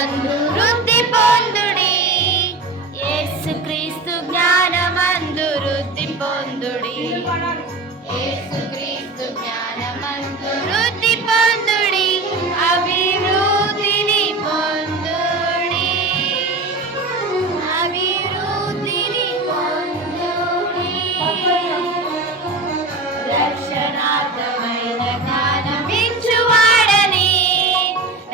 జ్ఞానమందు వృద్ధి పొందుడి. యేసుక్రీస్తు జ్ఞానమందు వృద్ధి పొందుడి. యేసుక్రీస్తు జ్ఞానమందు వృద్ధి పొందుడి. అభివృద్ధిని పొందుడి. అభివృద్ధిని పొందుడి. రక్షణార్థమైన జ్ఞానమిచ్చువాడని,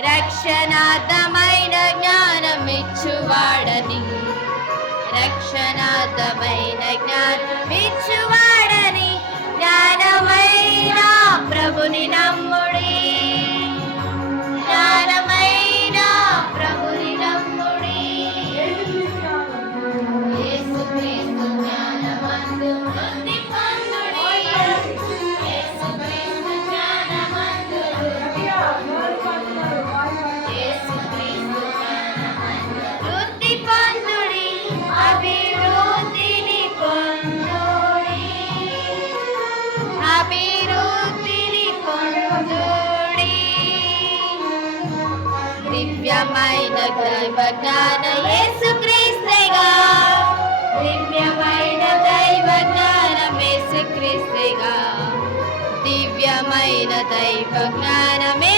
రక్షణార్థమైన జ్ఞానమిచ్చువాడని, రక్షణార్థమైన జ్ఞానమిచ్చువాడని జ్ఞానమైన ప్రభుని నమ్ముడి. జ్ఞానమైన ప్రభుని నమ్ముడి. యేసుక్రీస్తు జ్ఞానమందు వృద్ధి పొందుడి. యేసుక్రీస్తు జ్ఞానమందు వృద్ధి పొందుడి. యేసుక్రీస్తు జ్ఞానమందు వృద్ధి పొందుడి. అభివృద్ధిని పొందుడి. అభివృద్ధిని పొందుడి. దివ్యమైన దైవ జ్ఞాన యేసుక్రీస్తేగా, దివ్యమైన దైవ జ్ఞానం యేసుక్రీస్తేగా, దివ్యమైన దైవ జ్ఞానమే